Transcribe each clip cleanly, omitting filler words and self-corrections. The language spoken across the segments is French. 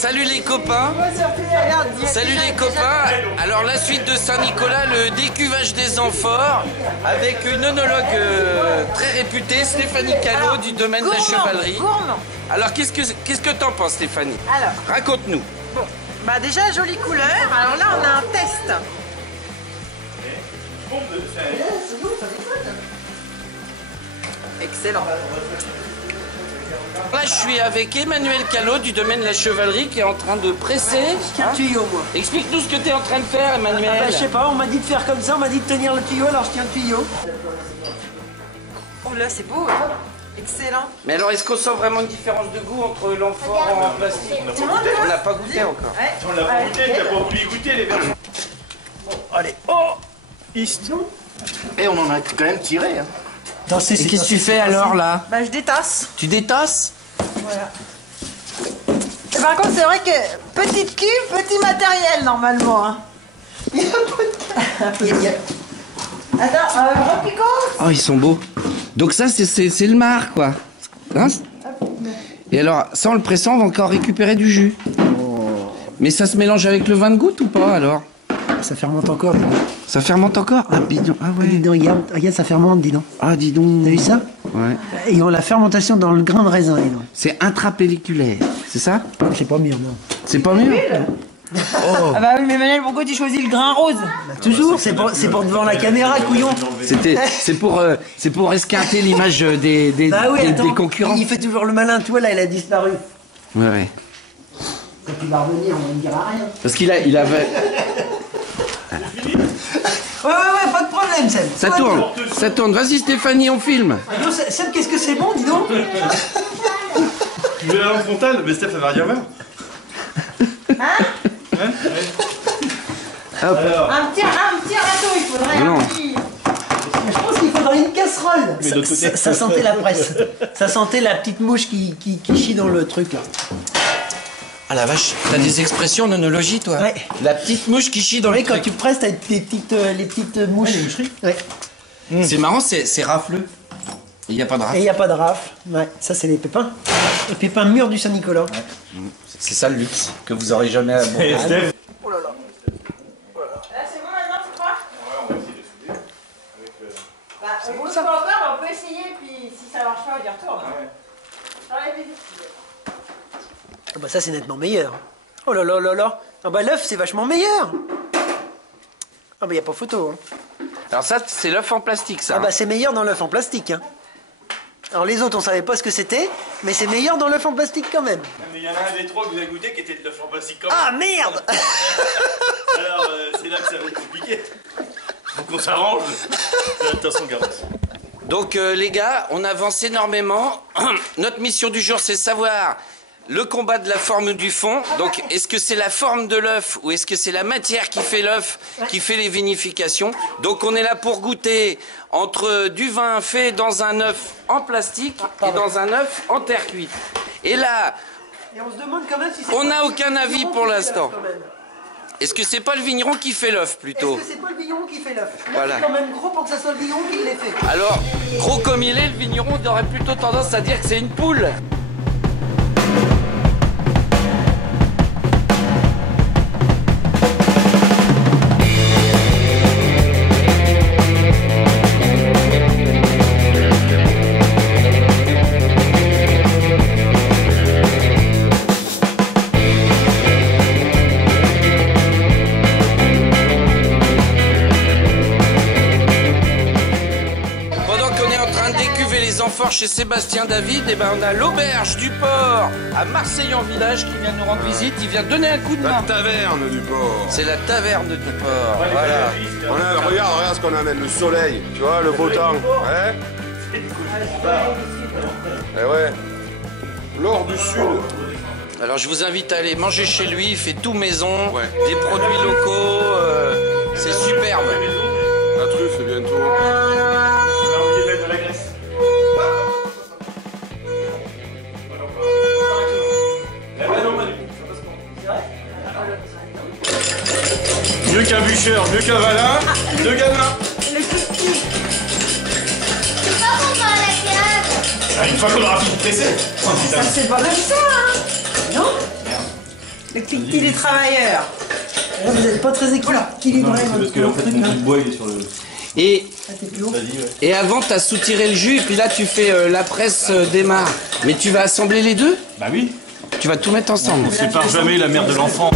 Salut les copains. Salut les copains. Alors la suite de Saint-Nicolas, le décuvage des amphores avec une œnologue très réputée, Stéphanie Callot du domaine de la chevalerie. Alors qu'est-ce que t'en penses, Stéphanie? Alors, raconte-nous. Bon, bah déjà jolie couleur. Alors là on a un test. Excellent. Là, je suis avec Emmanuel Callot du domaine de la chevalerie qui est en train de presser. Je tiens un tuyau, moi. Explique-nous ce que tu es en train de faire, Emmanuel. Bah, je sais pas, on m'a dit de faire comme ça, on m'a dit de tenir le tuyau, alors je tiens le tuyau. Oh là, c'est beau, hein. Excellent. Mais alors, est-ce qu'on sent vraiment une différence de goût entre l'amphore en plastique? On l'a pas goûté encore. Ouais. On l'a pas goûté, t'as pas voulu y goûter les versions. Bon, allez. Oh, Et on en a quand même tiré. Hein. Et qu'est-ce que tu fais alors là? Bah je détasse. Tu détasses? Voilà. Et par contre, c'est vrai que petite cuve, petit matériel normalement. Hein. Il y a pas de... Attends, Ropico. Oh, ils sont beaux. Donc ça, c'est le marc, quoi. Hein? Et alors, ça, en le pressant, on va encore récupérer du jus. Mais ça se mélange avec le vin de goutte ou pas, alors? Ça fermente encore. Ça fermente encore? Ah, bidon. Ah ouais. Dis donc, regarde, ça fermente, dis donc. Ah, dis donc. T'as vu ça? Ouais. Ils ont la fermentation dans le grain de raisin, dis donc. C'est intrapelliculaire, c'est ça? C'est pas mieux, non. C'est pas mieux? Oh. Ah bah oui, mais Manel, pourquoi tu choisis le grain rose? Bah, toujours, c'est pour devant la caméra, couillon. C'est pour esquinter l'image des Bah oui, attends, des concurrents. il fait toujours le malin, tu vois, là, il a disparu. Ouais, ouais. Quand il va revenir, on ne dira rien. Parce qu'il avait... Ouais, pas de problème, Seb. Ça tourne. Vas-y, Stéphanie, on filme. Non, Seb, qu'est-ce que c'est bon, dis donc? Tu veux aller en frontal? Mais Steph, elle va rien voir. Hein? Hop. Alors, Un petit râteau, il faudrait Non. un petit... Je pense qu'il faudrait une casserole. Mais de l'autre côté. Ça sentait la presse. Ça sentait la petite mouche qui chie dans le truc, là. Ah la vache, t'as des expressions en œnologie, toi? Ouais. La petite mouche qui chie dans le Oui, quand truc. tu presses, t'as les petites mouches. les moucheries. Ouais. C'est marrant, c'est rafleux. Il n'y a pas de Et rafle. il n'y a pas de rafle. Ouais, ça, c'est les pépins. Les pépins mûrs du Saint-Nicolas. C'est ça le luxe que vous aurez jamais à boire. Et Steph. Oh là là. Là, c'est bon maintenant, tu crois? Ouais, on va essayer de souder. Bah, on ne pas encore, mais on peut essayer, puis si ça marche pas, on y retourne. J'enlève les outils. Ah bah ça, c'est nettement meilleur. Oh là là là là. Ah bah l'œuf, c'est vachement meilleur. Ah bah il n'y a pas photo. Hein. Alors ça, c'est l'œuf en plastique, ça. Ah bah c'est meilleur dans l'œuf en plastique. Hein. Alors les autres, on savait pas ce que c'était, mais c'est meilleur dans l'œuf en plastique quand même. Mais il y en a un des trois que vous avez goûté qui était de l'œuf en plastique quand même. Ah merde. Alors, c'est là que ça va être compliqué. Faut qu'on s'arrange. Attention, Garance. Donc les gars, on avance énormément. Notre mission du jour, c'est savoir le combat de la forme du fond. Donc est-ce que c'est la forme de l'œuf ou est-ce que c'est la matière qui fait l'œuf, qui fait les vinifications? Donc on est là pour goûter entre du vin fait dans un œuf en plastique et dans un œuf en terre cuite. Et là, Et on se demande quand même si c'est on pas n'a le aucun avis vigneron pour qui fait l'instant. l'œuf, quand même. Est-ce que c'est pas le vigneron qui fait l'œuf plutôt? Est-ce que c'est pas le vigneron qui fait l'œuf? Voilà. C'est quand même gros pour que ça soit le vigneron qui l'ait fait. Alors, gros comme il est, le vigneron aurait plutôt tendance à dire que c'est une poule. Amphores chez Sébastien David, et ben on a l'auberge du port à Marseille-en-Village qui vient nous rendre visite. Il vient donner un coup de main. La taverne du port. C'est la taverne du port. Voilà. On a, regarde ce qu'on amène, le soleil, tu vois, le beau temps. Ouais. Eh ouais. L'or du sud. Alors je vous invite à aller manger chez lui, il fait tout maison, Ouais. des produits locaux, c'est superbe. La truffe, c'est bientôt. Mieux qu'un bûcheur, mieux qu'un valin, deux gamins. Une fois qu'on aura fini de presser. Ça c'est pas comme ça, hein? Non? Le cliquetis des travailleurs. Là, vous n'êtes pas très équilibré. Parce que en fait, mon bout de bois, il est sur le... Et, Vas-y, ouais. et avant, tu as soutiré le jus, et puis là, tu fais la presse démarre. Mais tu vas assembler les deux? Bah oui. Tu vas tout mettre ensemble. On sépare jamais la mère de l'enfant.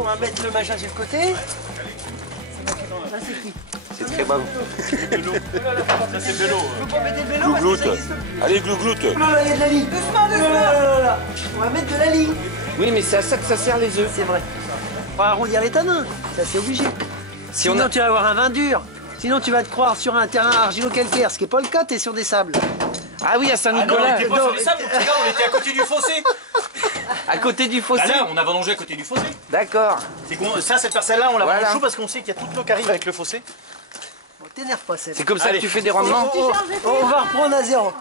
On va mettre le machin sur le côté. Là, c'est cuit. C'est très bon. Ça, c'est vélo. Vous pouvez mettre des vélos parce que ça existe. Allez, glougloute. Oh là là, il y a de la ligne. Doucement, doucement. Là. On va mettre de la ligne. Oui, mais c'est à ça que ça sert les œufs. C'est vrai. On va arrondir les tanins. Ça, c'est obligé. Si on Sinon, a... tu vas avoir un vin dur. Sinon, tu vas te croire sur un terrain argilo-calcaire, ce qui n'est pas le cas, tu es sur des sables. Ah oui, à Saint-Nicolas, on était pas sur les sables, regarde, on était à côté du fossé. à côté du fossé. Bah là, on a vendangé à côté du fossé. D'accord. C'est ça, cette parcelle-là, on la Voilà. vend chaud parce qu'on sait qu'il y a toute l'eau qui arrive avec le fossé. Bon, t'énerve pas, Seb. C'est comme ça Allez. que tu fais des rendements. On va reprendre à zéro.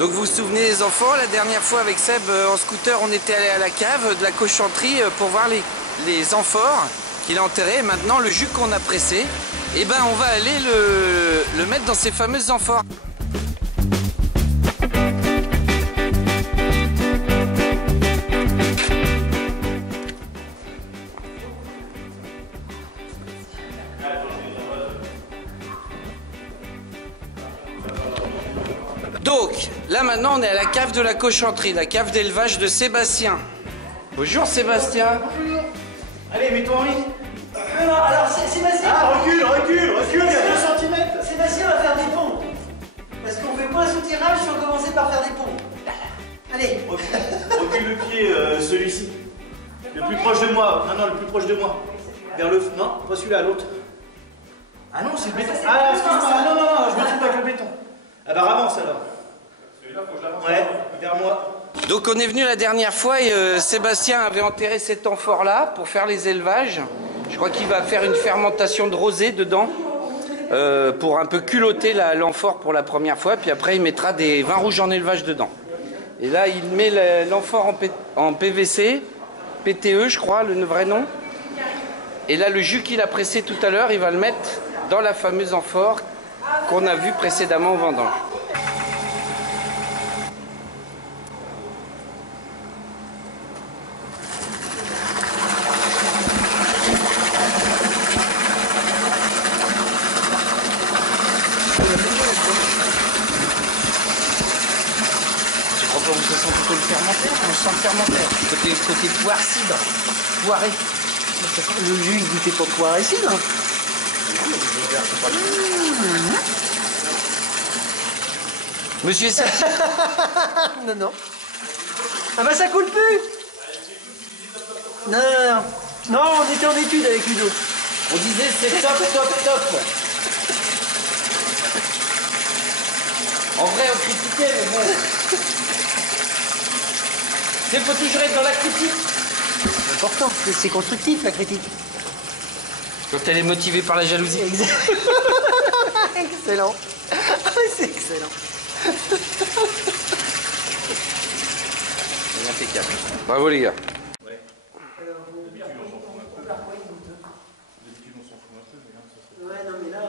Donc vous vous souvenez les enfants, la dernière fois avec Seb en scooter, on était allé à la cave de la cochonnerie pour voir les amphores qu'il a enterrés. Et maintenant, le jus qu'on a pressé, eh ben, on va aller le mettre dans ces fameuses amphores. Donc, là maintenant, on est à la cave de la cochonnerie, la cave d'élevage de Sébastien. Bonjour Sébastien. Allez, mets-toi en ligne. Alors, Sébastien, Ah, recule, il y a 2 cm. Sébastien va faire des ponts. Parce qu'on fait pas un soutirage si on commençait par faire des ponts. Allez. Recule le pied, celui-ci. Le plus proche de moi. Non, le plus proche de moi. Vers le... Non, pas celui-là, l'autre. Ah non, c'est le béton. Ah, excuse-moi. Ah, non, je me trompe avec le béton. Ah bah avance alors. Celui-là, faut que je l'avance. Ouais, vers moi. Donc on est venu la dernière fois et Sébastien avait enterré cet amphore-là pour faire les élevages. Je crois qu'il va faire une fermentation de rosée dedans pour un peu culotter l'amphore pour la première fois. Puis après, il mettra des vins rouges en élevage dedans. Et là, il met l'amphore en PVC, PTE, je crois, le vrai nom. Et là, le jus qu'il a pressé tout à l'heure, il va le mettre dans la fameuse amphore qu'on a vue précédemment au vendange. Je crois pas que vous sentez plutôt le fermentaire, on sent le fermentaire. Côté poire cidre, poiré. Le jus, il goûtait pas poire ici, non? Monsieur est sorti. Non. Ah bah ça coule plus. Non, on était en étude avec Ludo. On disait c'est top. En vrai, on critiquait, mais bon. Il faut toujours être dans la critique. C'est important, c'est constructif la critique. Quand elle est motivée par la jalousie. Excellent. C'est excellent. C'est impeccable. Bravo les gars. Ouais, non mais là...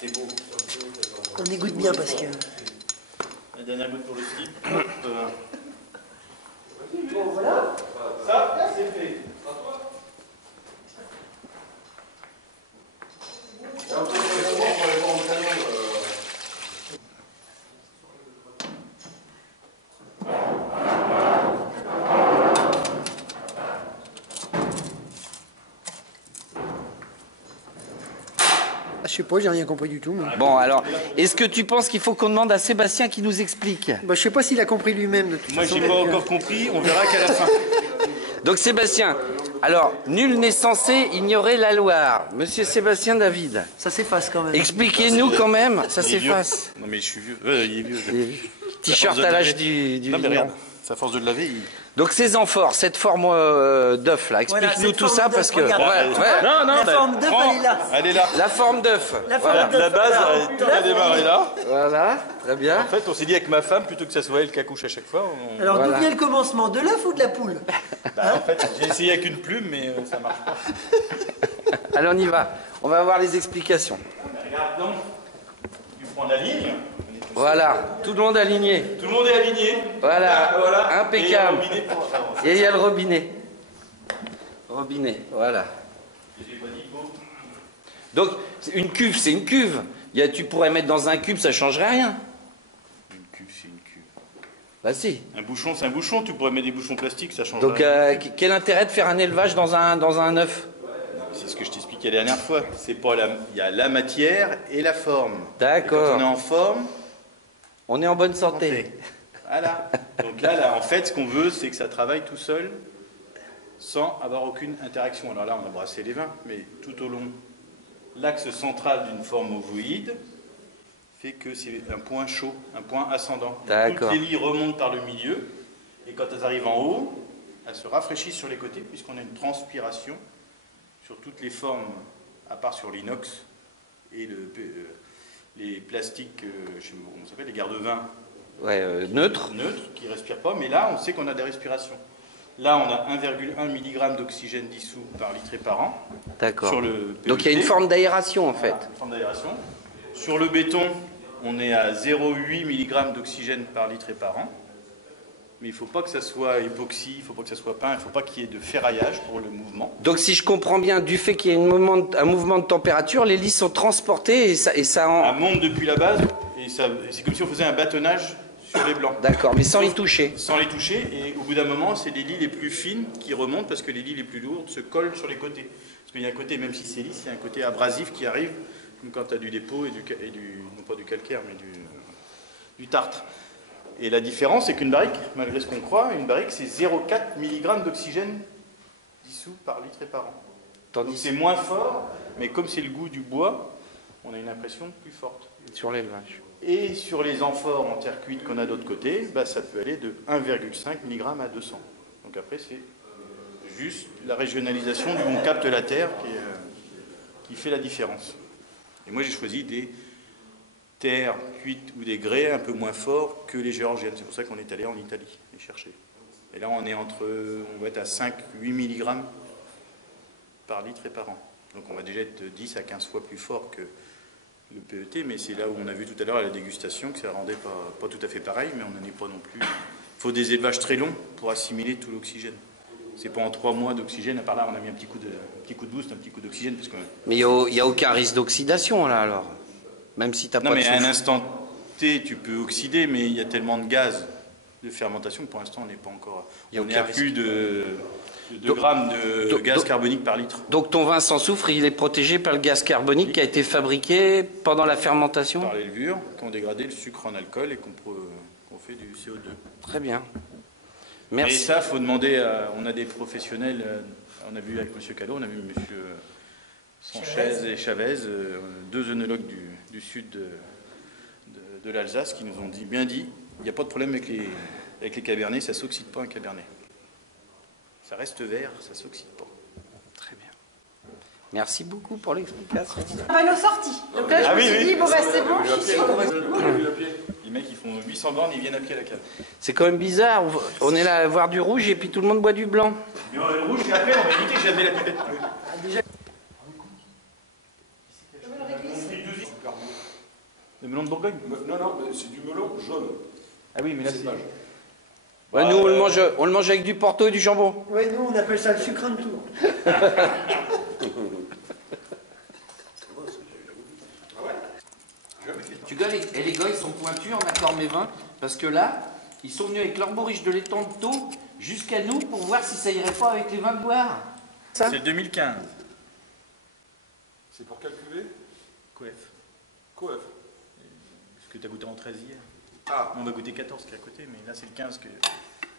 C'est beau. On égoutte bien parce que... La dernière goutte pour le slip. Bon, voilà. Ça, c'est fait. Je sais pas, j'ai rien compris du tout. Mais... Bon alors, est-ce que tu penses qu'il faut qu'on demande à Sébastien qui nous explique? Bah, je sais pas s'il a compris lui-même de toute Moi, façon. j'ai pas encore compris, on verra qu'à la fin. Donc Sébastien, alors, nul n'est censé ignorer la Loire. Monsieur Sébastien David, Ça s'efface quand même. expliquez-nous quand même, ça s'efface. Non, mais je suis vieux. Il est vieux. T-shirt à l'âge du Non mais vigneron. regarde, c'est à force de le laver, il... Donc ces amphores, cette forme d'œuf là, explique-nous Voilà, cette tout ça forme parce que... d'œuf, regarde. Non, La forme d'œuf, elle est là. Elle est là. La forme d'œuf. La forme Voilà. d'œuf. La base, Alors, tout a démarré là. Voilà, très bien. En fait, on s'est dit avec ma femme, plutôt que ça soit elle qui accouche à chaque fois, Alors, Voilà. d'où vient le commencement? De l'œuf ou de la poule? en fait, j'ai essayé avec une plume, mais ça marche pas. Allez, on y va. On va voir les explications. Regarde donc, tu prends la ligne, Voilà, tout le monde aligné. tout le monde est aligné. Voilà, impeccable. Et le robinet pour avancer. Et il y a le robinet. Robinet, voilà. Donc, une cuve, c'est une cuve. Tu pourrais mettre dans un cube, ça changerait rien. Une cuve, c'est une cuve. Bah si. Un bouchon, c'est un bouchon. Tu pourrais mettre des bouchons plastiques, ça change Donc, rien. quel intérêt de faire un élevage dans un œuf? C'est ce que je t'expliquais la dernière fois. C'est pas il y a la matière et la forme. D'accord. Et quand on est en forme, On est en bonne santé. voilà. Donc là, en fait, ce qu'on veut, c'est que ça travaille tout seul, sans avoir aucune interaction. Alors là, on a brassé les vins, mais tout au long, l'axe central d'une forme ovoïde fait que c'est un point chaud, un point ascendant. D'accord. Toutes les lignes remontent par le milieu, et quand elles arrivent en haut, elles se rafraîchissent sur les côtés, puisqu'on a une transpiration sur toutes les formes, à part sur l'inox et les plastiques, je sais pas comment ça s'appelle, les garde-vins Ouais, neutre. neutres qui ne respirent pas, mais là, on sait qu'on a des respirations. Là, on a 1,1 mg d'oxygène dissous par litre et par an. D'accord. Sur le PET. Donc il y a une forme d'aération en fait. Voilà, une forme d'aération. Sur le béton, on est à 0,8 mg d'oxygène par litre et par an. Mais il ne faut pas que ça soit époxy, il ne faut pas que ça soit peint, il ne faut pas qu'il y ait de ferraillage pour le mouvement. Donc si je comprends bien, du fait qu'il y ait un mouvement de température, les lits sont transportés et ça Ça en... monte depuis la base, et c'est comme si on faisait un bâtonnage sur les blancs. D'accord, mais sans y toucher. Sans les toucher, et au bout d'un moment, c'est les lits les plus fines qui remontent parce que les lits les plus lourdes se collent sur les côtés. Parce qu'il y a un côté, même si c'est lisse, il y a un côté abrasif qui arrive, comme quand tu as du dépôt et non pas du calcaire, mais du tartre. Et la différence, c'est qu'une barrique, malgré ce qu'on croit, une barrique, c'est 0,4 mg d'oxygène dissous par litre et par an. Donc Tandis c'est moins fort, mais comme c'est le goût du bois, on a une impression plus forte. sur l'élevage. Et sur les amphores en terre cuite qu'on a d'autre côté, bah, ça peut aller de 1,5 mg à 200. Donc après, c'est juste la régionalisation d'où on capte la terre qui fait la différence. Et moi, j'ai choisi des terres cuites ou des grès un peu moins forts que les géorgiennes. C'est pour ça qu'on est allé en Italie les chercher. Et là, on va être à 5-8 mg par litre et par an. Donc on va déjà être 10 à 15 fois plus fort que le PET, mais c'est là où on a vu tout à l'heure à la dégustation que ça rendait pas tout à fait pareil, mais on n'en est pas non plus. Il faut des élevages très longs pour assimiler tout l'oxygène. C'est pas en 3 mois d'oxygène, à part là on a mis un petit coup de boost, un petit coup d'oxygène. Parce que... Mais il n'y a aucun risque d'oxydation là alors. Même si tu n'as pas Non, de mais à un souffle. instant T, tu peux oxyder, mais il y a tellement de gaz de fermentation que pour l'instant on n'est pas encore. Il y a On est aucun à plus de 2 Donc- grammes de donc- gaz donc- carbonique par litre. Donc ton vin sans soufre, il est protégé par le gaz carbonique qui a été fabriqué pendant la fermentation. Par les levures qui ont dégradé le sucre en alcool et qu'on fait du CO2. Très bien. Et Merci. ça, faut demander on a des professionnels, on a vu avec M. Callot, on a vu M. Sanchez et Chavez, deux œnologues du sud de l'Alsace qui nous ont bien dit, il n'y a pas de problème avec les cabernets, ça ne s'oxyde pas un cabernet. Ça reste vert, ça ne s'oxyde pas. Très bien. Merci beaucoup pour l'explication. On va nos sorties. Donc là, je Ah me oui, suis oui. dit, bon, bah, c'est bon, je suis sûre. Les mecs, ils font 800 bornes, ils viennent à pied à la cave. C'est quand même bizarre, on est là à voir du rouge et puis tout le monde boit du blanc. Mais le rouge, et après, on va éviter que j'avais la pipette. Le melon de Bourgogne? Non, non, mais c'est du melon jaune. Ah oui, mais là, c'est... Ouais, nous on le mange avec du porto et du jambon. Oui, nous, on appelle ça le sucre de tour. Tu gars, et les gars, ils sont pointus en accord mes vins, parce que là, ils sont venus avec leur bourriche de laiton de taux jusqu'à nous pour voir si ça irait pas avec les vins de Loire. Ça C'est 2015. C'est pour quel cuvée? Coef. Coef. Parce que tu as goûté en 13 hier. Ah, On va goûter 14 qui est à côté, mais là c'est le 15 que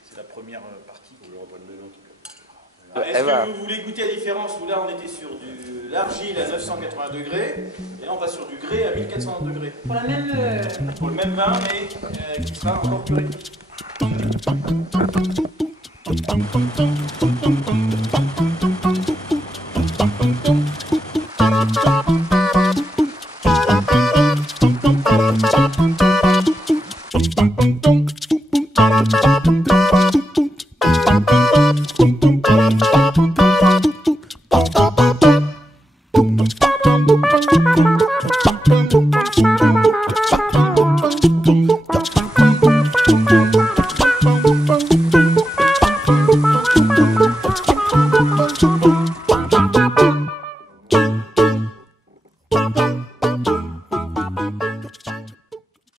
c'est la première partie. on n'aura pas de mélange en tout cas. Est-ce que vous voulez goûter la différence où là on était sur de l'argile à 980 degrés et là on va sur du grès à 1400 degrés. Pour la même... Pour le même vin mais qui sera encore plus riche.